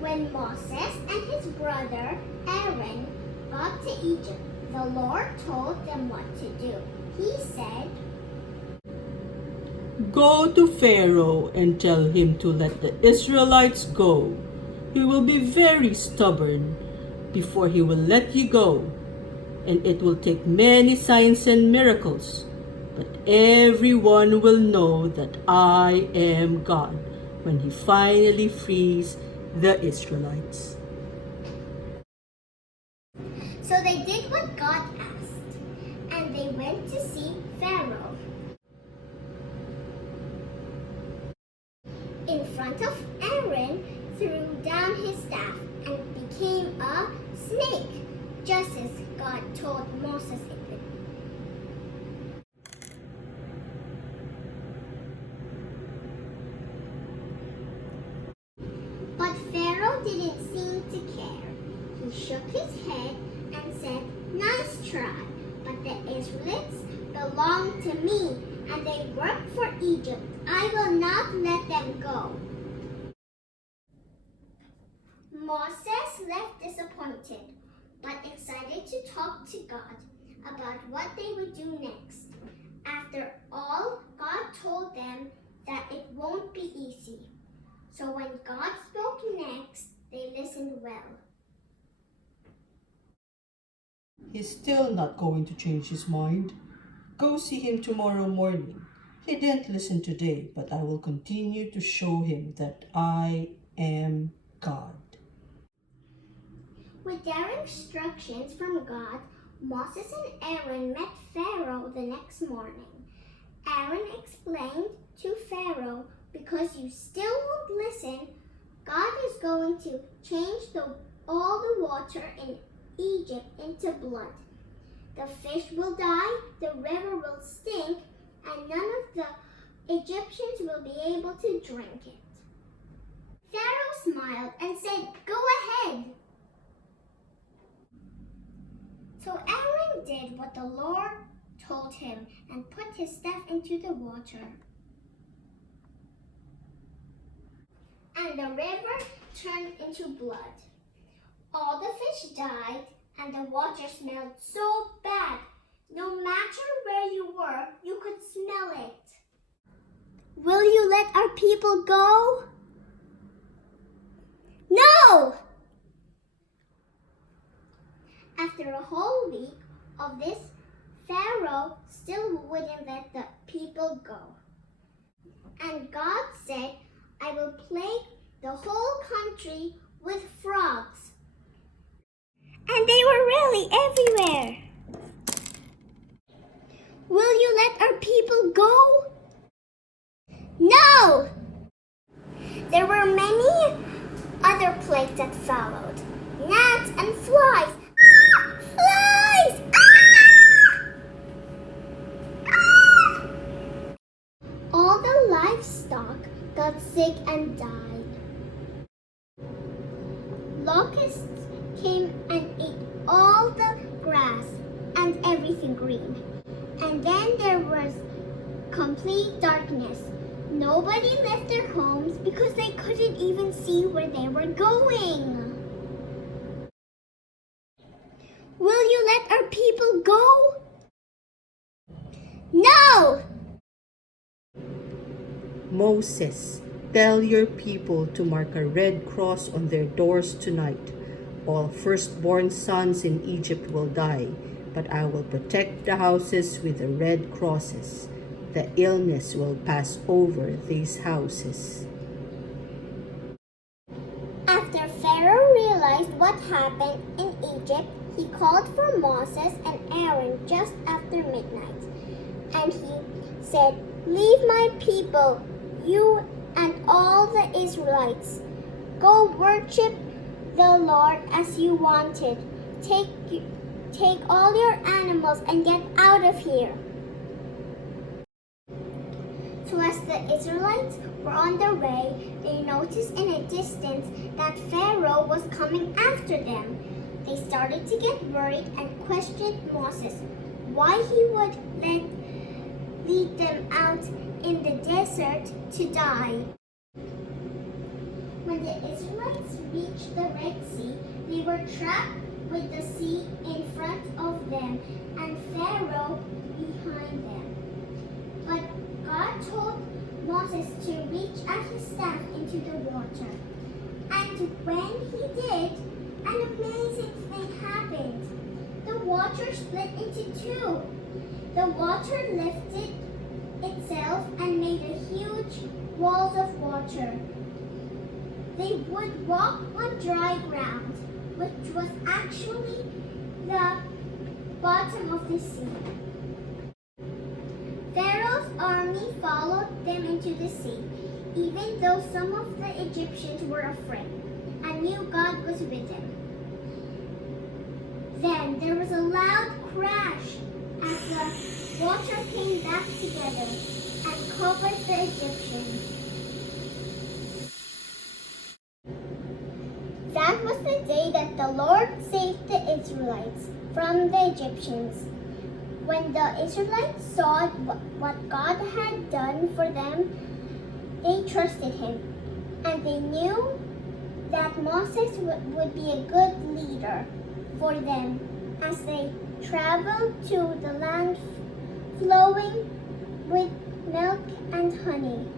When Moses and his brother Aaron got to Egypt, the Lord told them what to do. He said, "Go to Pharaoh and tell him to let the Israelites go. He will be very stubborn before he will let you go, and it will take many signs and miracles. But everyone will know that I am God when he finally frees the Israelites." So they did what God asked, and they went to see Pharaoh. In front of Aaron, threw down his staff and became a snake, just as God told Moses it would. But Pharaoh didn't seem to care. He shook his head and said, "Nice try, but the Israelites belong to me, and they work for Egypt. I will not let them go." Moses left disappointed, but excited to talk to God about what they would do next. After all, God told them that it won't be easy. So when God spoke next, they listened well. He's still not going to change his mind. Go see him tomorrow morning. He didn't listen today, but I will continue to show him that I am God. With their instructions from God, Moses and Aaron met Pharaoh the next morning. Aaron explained to Pharaoh, "Because you still won't listen, God is going to change all the water in Egypt into blood. The fish will die, the river will stink, and none of the Egyptians will be able to drink it." Pharaoh smiled and said, "Go ahead." So Aaron did what the Lord told him and put his staff into the water. And the river turned into blood. All the fish died, and the water smelled so bad. No matter where you were, you could smell it. "Will you let our people go?" "No!" After a whole week of this, Pharaoh still wouldn't let the people go. And God said, "I will plague the whole country with frogs." And they were really everywhere. "Will you let our people go?" "No!" There were many other plagues that followed. Gnats and flies. Flies! All the livestock got sick and died. Locusts came and ate all the grass and everything green. And then there was complete darkness. Nobody left their homes because they couldn't even see where they were going. "Will you let our people go?" "No!" Moses, tell your people to mark a red cross on their doors tonight. All firstborn sons in Egypt will die, but I will protect the houses with the red crosses. The illness will pass over these houses. After Pharaoh realized what happened in Egypt, he called for Moses and Aaron just after midnight. And he said, "Leave my people, you and all the Israelites. Go worship the Lord as you wanted. Take all your animals and get out of here." So as the Israelites were on their way, they noticed in a distance that Pharaoh was coming after them. They started to get worried and questioned Moses why he would lead them out in the desert to die. When the Israelites reached the Red Sea, they were trapped with the sea in front of them and Pharaoh behind them. But God told Moses to reach out his staff into the water. And when he did, an amazing thing happened. The water split into two. The water lifted itself and made a huge walls of water. They would walk on dry ground, which was actually the bottom of the sea. Pharaoh's army followed them into the sea, even though some of the Egyptians were afraid and knew God was with them. Then there was a loud crash as the water came back together and covered the Egyptians. That was the day that the Lord saved the Israelites from the Egyptians. When the Israelites saw what God had done for them, they trusted him, and they knew that Moses would be a good leader for them as they traveled to the land flowing with milk and honey.